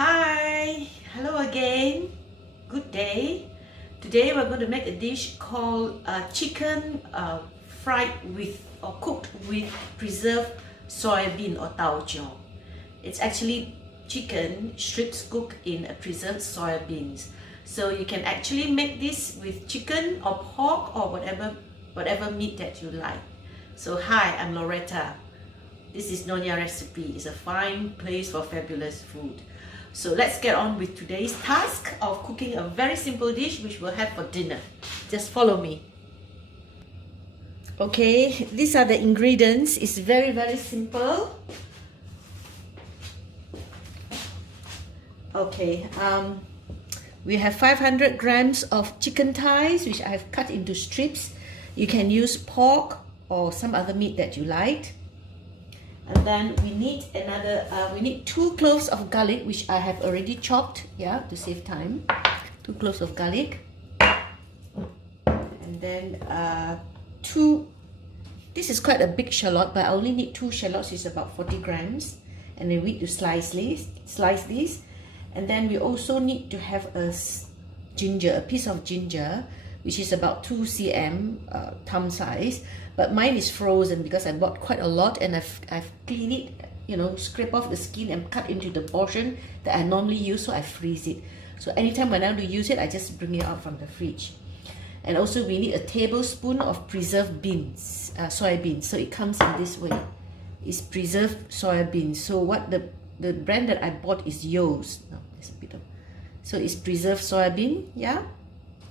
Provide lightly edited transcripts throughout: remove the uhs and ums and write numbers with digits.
Hi, hello again, good day. Today we're going to make a dish called chicken fried with or cooked with preserved soybean or tauco. It's actually chicken strips cooked in a preserved soybeans. So you can actually make this with chicken or pork or whatever meat that you like. So hi, I'm Loretta. This is Nyonya Recipe. It's a fine place for fabulous food. So let's get on with today's task of cooking a very simple dish which we'll have for dinner. Just follow me. Okay, these are the ingredients. It's very simple. Okay, we have 500 grams of chicken thighs which I have cut into strips. You can use pork or some other meat that you like. And then we need we need 2 cloves of garlic, which I have already chopped, yeah, to save time. 2 cloves of garlic. And then this is quite a big shallot, but I only need 2 shallots, it's about 40 grams. And then we need to slice these. And then we also need to have a piece of ginger, which is about 2 cm thumb size. But mine is frozen because I bought quite a lot and I've cleaned it, you know, scrape off the skin and cut into the portion that I normally use, so I freeze it. So anytime when I want to use it, I just bring it out from the fridge. And also we need a tablespoon of preserved beans, soybeans. So it comes in this way. It's preserved soybeans. So what the brand that I bought is Yo's. No, there's a bit of. So it's preserved soybean, yeah,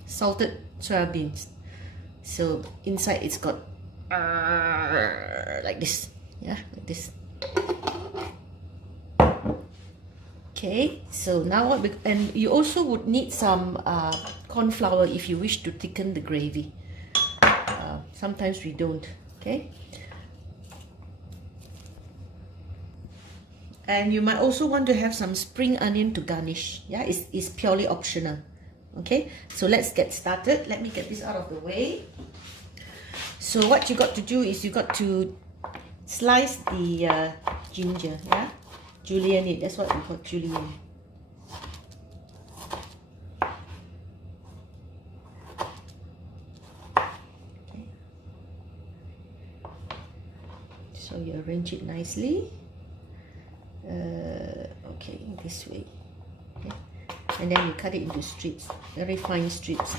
salted soybeans. So inside it's got like this, yeah, like this. Okay, so now what and you also would need some corn flour if you wish to thicken the gravy. Sometimes we don't. Okay, and you might also want to have some spring onion to garnish. Yeah, it's purely optional. Okay, so let's get started. Let me get this out of the way. So what you got to do is you got to slice the ginger, yeah, julienne it. That's what we call julienne. Okay. So you arrange it nicely. Okay, this way. Okay. And then you cut it into strips, very fine strips.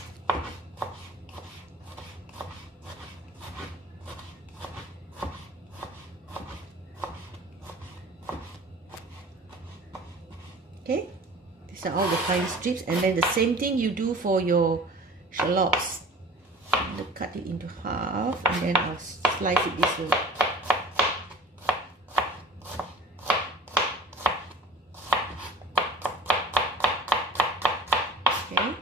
Okay, these are all the fine strips, and then the same thing you do for your shallots. Cut it into half, and then I'll slice it this way. Okay.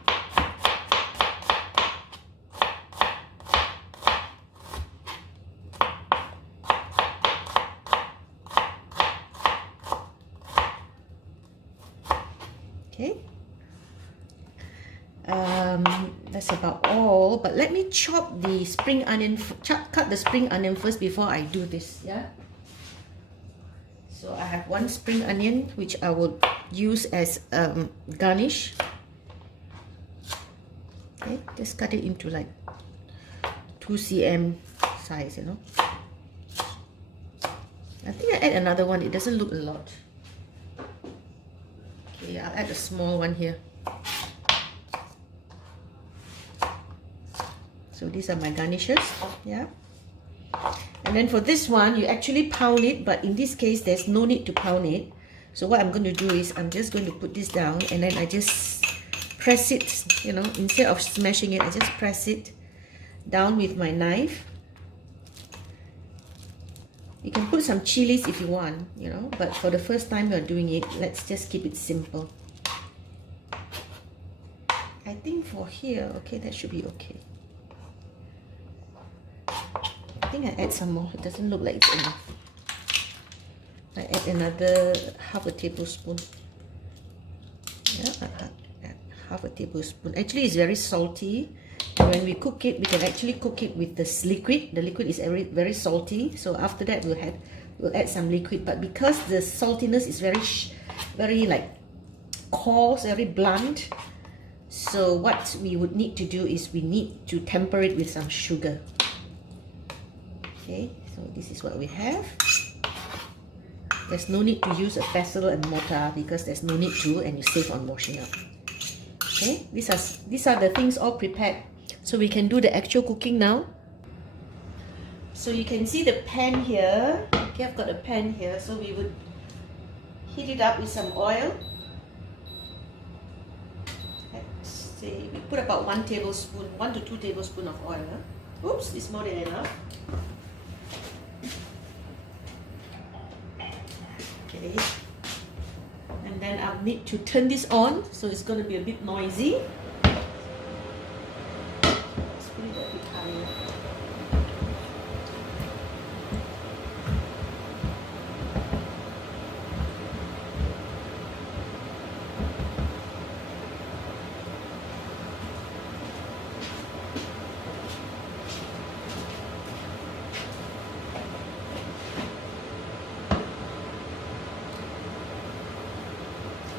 Okay, that's about all, but let me chop the spring onion, cut the spring onion first before I do this, yeah. So I have 1 spring onion which I will use as garnish. Okay, just cut it into like 2 cm size, you know. I think I add another one, it doesn't look a lot. Okay, I'll add a small one here. So these are my garnishes, yeah. And then for this one, you actually pound it, but in this case, there's no need to pound it. So what I'm going to do is, I'm just going to put this down, and then I just press it, you know, instead of smashing it, I just press it down with my knife. You can put some chilies if you want, you know, but for the first time you're doing it, let's just keep it simple. I think for here, okay, that should be okay. I think I add some more. It doesn't look like it's enough. I add another half a tablespoon. Yeah, half a tablespoon. Actually, it's very salty. And when we cook it, we can actually cook it with this liquid. The liquid is very salty. So after that, we'll add some liquid. But because the saltiness is very like coarse, very blunt. So what we would need to do is we need to temper it with some sugar. Okay, so this is what we have. There's no need to use a pestle and mortar because there's no need to, and you save on washing up. Okay, these are the things all prepared. So we can do the actual cooking now. So you can see the pan here. Okay, I've got a pan here. So we would heat it up with some oil. Let's say we put about 1 tablespoon, 1 to 2 tablespoons of oil. Oops, it's more than enough. Okay. And then I'll need to turn this on, so it's going to be a bit noisy. Let's put it a bit higher.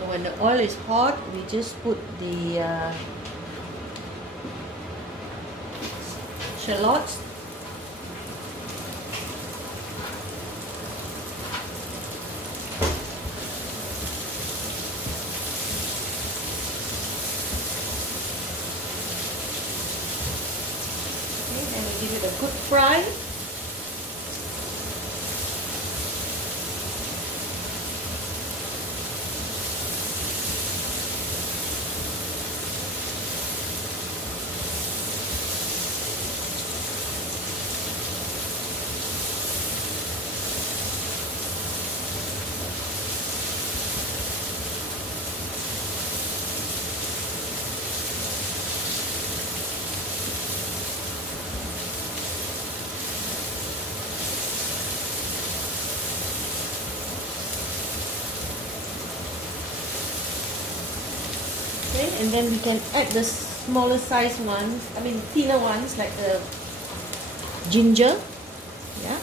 When the oil is hot, we just put the shallots. Okay, and we give it a good fry. Okay, and then we can add the smaller size ones, I mean thinner ones like the ginger. Yeah.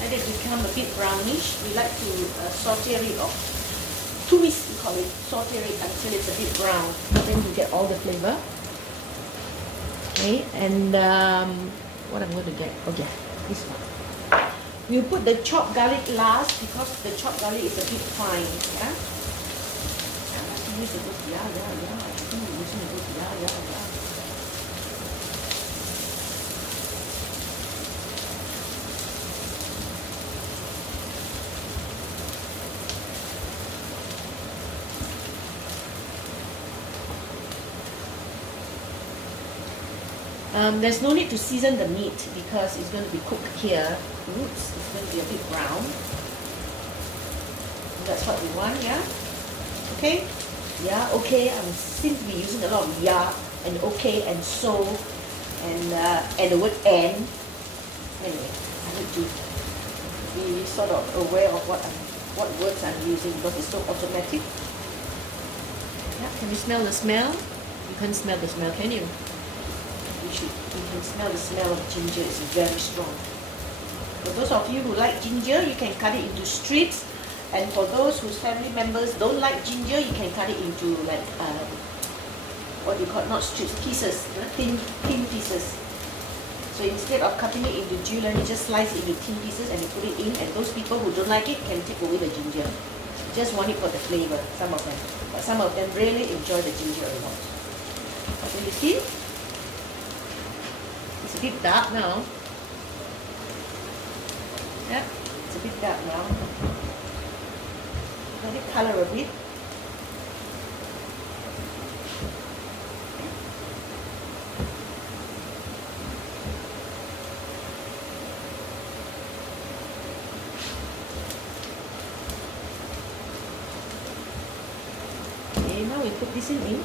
Let it become a bit brownish. We like to saute it off. Twist, we call it. Saute it until it's a bit brown. Then you get all the flavor. Okay, and what I'm going to get? Okay, this one. We'll put the chopped garlic last because the chopped garlic is a bit fine. Yeah. Use a good, yeah. Using a good, yeah. There's no need to season the meat because it's going to be cooked here. Oops, it's going to be a bit brown. That's what we want, yeah? Okay? Yeah, okay. I seem to be using a lot of yeah and okay and so and the word and. Anyway, I need to be sort of aware of what words I'm using because it's so automatic. Yeah, can you smell the smell? You can't smell the smell, can you? You can smell the smell of ginger. It's very strong. For those of you who like ginger, you can cut it into strips. And for those whose family members don't like ginger, you can cut it into like what you call, not strips, pieces, thin pieces. So instead of cutting it into julienne, you just slice it into thin pieces and you put it in. And those people who don't like it can take away the ginger. Just want it for the flavor, some of them. But some of them really enjoy the ginger a lot. So you see? It's a bit dark now. Yeah, it's a bit dark now. Let it color a bit. Okay, now we put this in.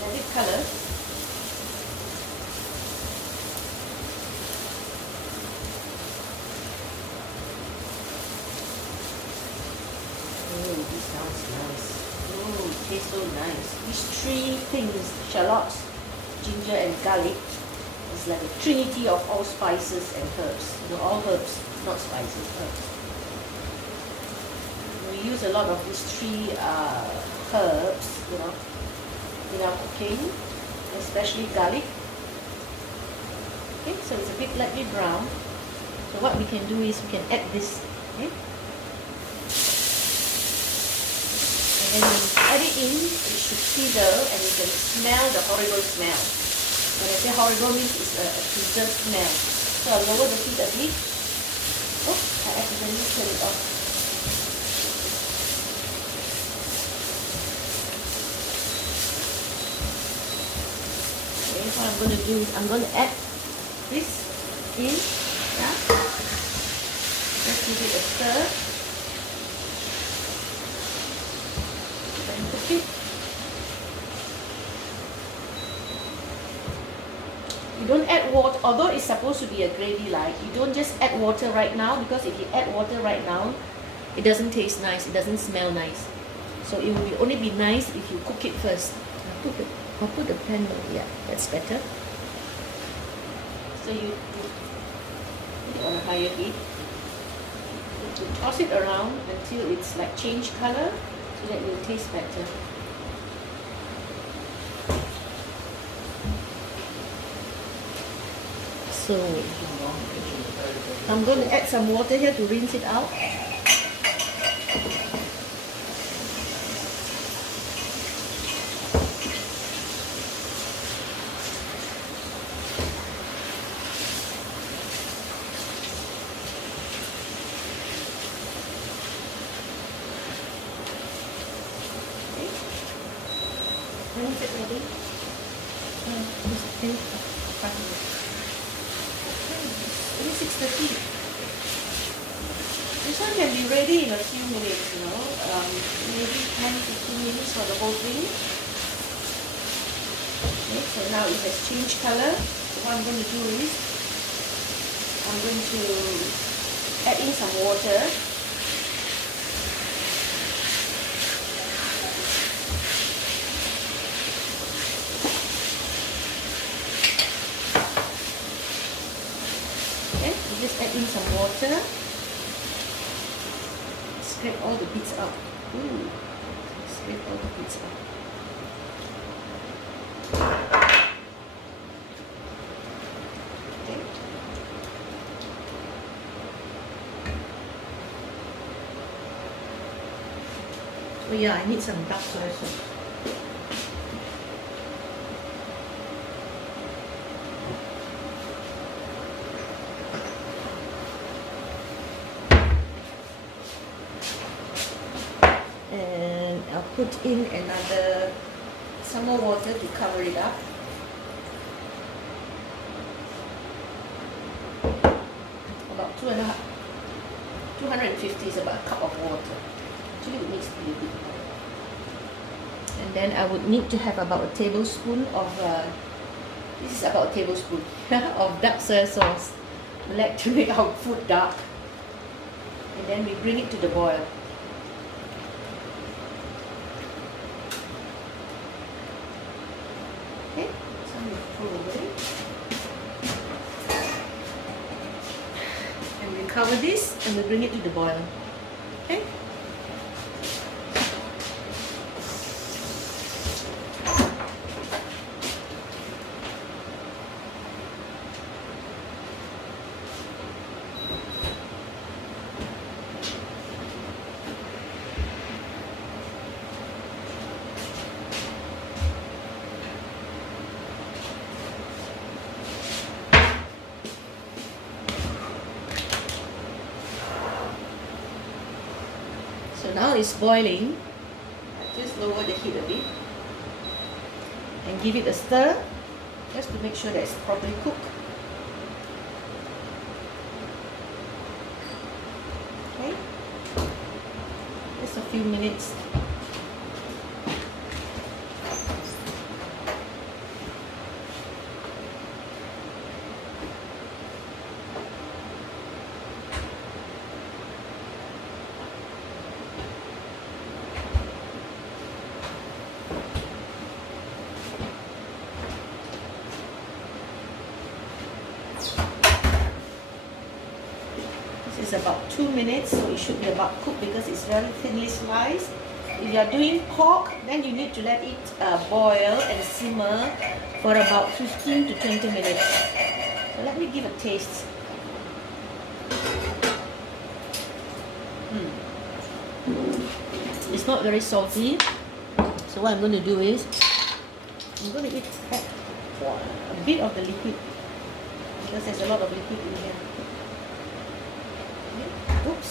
Let it color. Sounds nice. Oh, it tastes so nice. These three things, shallots, ginger and garlic, is like a trinity of all spices and herbs. All herbs, not spices, herbs. We use a lot of these three herbs, in our cooking, especially garlic. Okay, so it's a bit lightly brown. So what we can do is we can add this. Okay? And then when you add it in, it should sizzle and you can smell the horrible smell. When I say horrible means it's a preserved smell. So I'll lower the heat a bit. Oh, I accidentally turned it off. Okay, what I'm going to do is I'm going to add this in. Yeah. Just give it a stir. Then cook it. You don't add water, although it's supposed to be a gravy like, you don't just add water right now, because if you add water right now, it doesn't taste nice, it doesn't smell nice. So it will only be nice if you cook it first. I'll put the pan on, yeah, that's better. So you put it on a higher heat. You toss it around until it's like change color, so that it will taste better. So I'm going to add some water here to rinse it out. When is it ready? It's 6:30. This one can be ready in a few minutes, maybe 10 to 15 minutes for the whole thing. Okay, so now it has changed color. So what I'm going to do is I'm going to add in some water. Just add in some water. Scrape all the bits out. Ooh, scrape all the bits out. Okay. Oh yeah, I need some dark soy sauce. And I'll put in some more water to cover it up. About 250 is about a cup of water. Actually, it needs to be a bit more. And then I would need to have about a tablespoon of, this is about a tablespoon of dark soy sauce. We like to make our food dark. And then we bring it to the boil. Okay, so I'm going to throw away. And we cover this and we bring it to the boil. Okay? So now it's boiling. Just lower the heat a bit and give it a stir just to make sure that it's properly cooked. Okay, just a few minutes. about 2 minutes, so it should be about cooked because it's very thinly sliced. If you are doing pork, then you need to let it boil and simmer for about 15 to 20 minutes. So let me give a taste. It's not very salty. So what I'm going to do is, I'm going to add a bit of the liquid because there's a lot of liquid in here. Okay. Oops.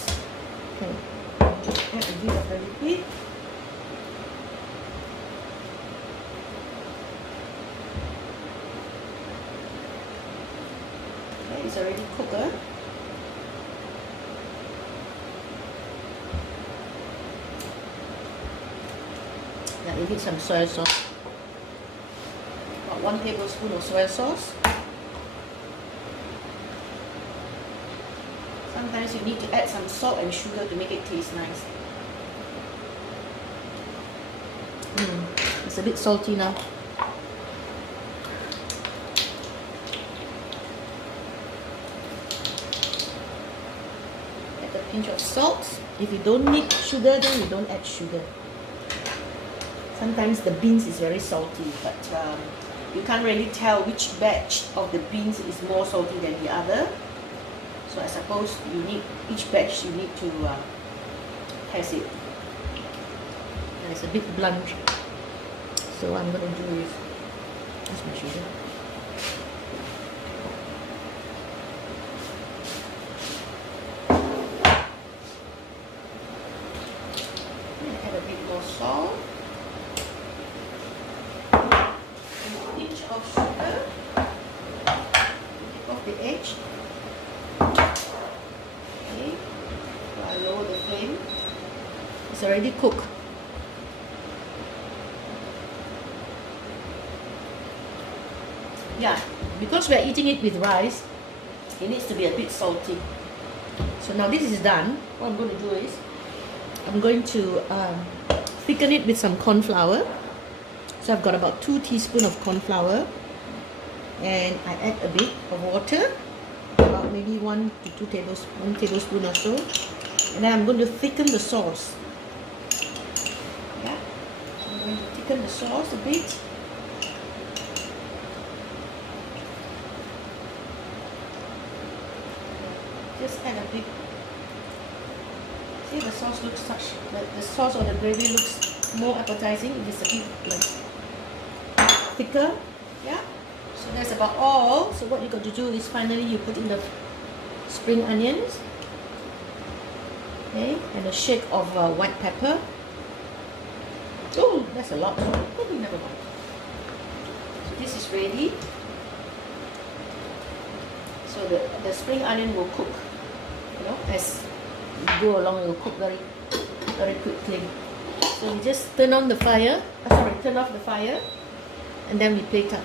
Okay. Add a bit of the liquid. Okay, it's already cooked. Now you need some soy sauce. About 1 tablespoon of soy sauce. Sometimes you need to add some salt and sugar to make it taste nice. It's a bit salty now. Add a pinch of salt. If you don't need sugar, then you don't add sugar. Sometimes the beans is very salty, but you can't really tell which batch of the beans is more salty than the other. So I suppose you need, each batch you need to test it. And it's a bit blunt. So what I'm going to do is, that's my sugar. Add a bit more salt. Of sugar, take off the edge. Okay, so I lower the flame. It's already cooked. Yeah, because we are eating it with rice, it needs to be a bit salty. So now this is done. What I'm going to do is, I'm going to thicken it with some corn flour. So I've got about 2 teaspoons of corn flour, and I add a bit of water, about maybe 1 to 2 tablespoons or so, and then I'm going to thicken the sauce. Yeah, so I'm going to thicken the sauce a bit. Just add a bit. See, the sauce looks the sauce or the gravy looks more appetizing if it's a bit like thicker. Yeah, so that's about all. So what you got to do is finally you put in the spring onions, okay, and a shake of white pepper. Oh, that's a lot. Oh, never mind. So this is ready. So the spring onion will cook, you know, as you go along. It will cook very quickly. So we just turn on the fire. Turn off the fire. And then we plate up.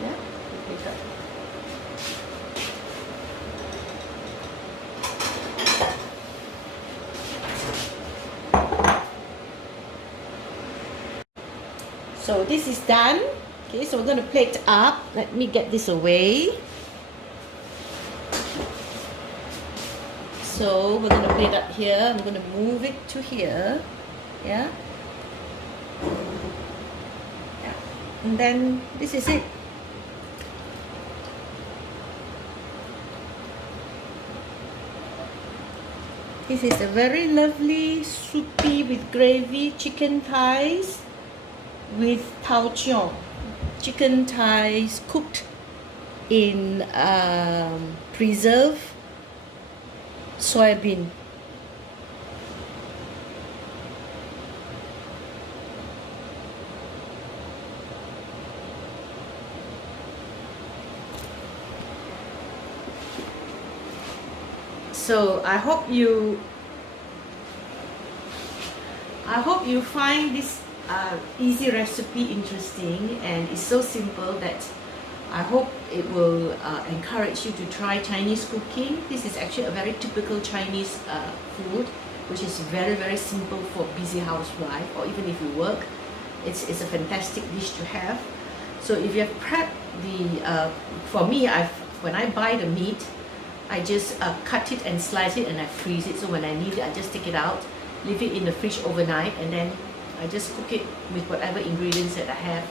Yeah, we plate up. So this is done. Okay, so we're going to plate up. Let me get this away. So we're going to plate up here. I'm going to move it to here. Yeah. And then this is it. This is a very lovely soupy with gravy chicken thighs with tau chiong. Chicken thighs cooked in preserved soybean. So I hope you find this easy recipe interesting, and it's so simple that I hope it will encourage you to try Chinese cooking. This is actually a very typical Chinese food, which is very, very simple for busy housewife, or even if you work. It's a fantastic dish to have. So if you have prepped the, for me, when I buy the meat, I just cut it and slice it and I freeze it. So when I need it, I just take it out, leave it in the fridge overnight, and then I just cook it with whatever ingredients that I have.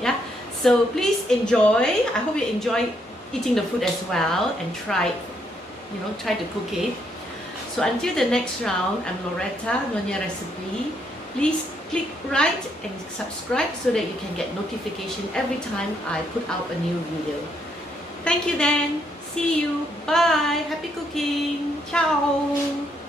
Yeah, so please enjoy. I hope you enjoy eating the food as well and try to cook it. So until the next round, I'm Loretta, Nyonya Recipe. Please click right and subscribe so that you can get notification every time I put out a new video. Thank you then. See you. Bye. Happy cooking. Ciao.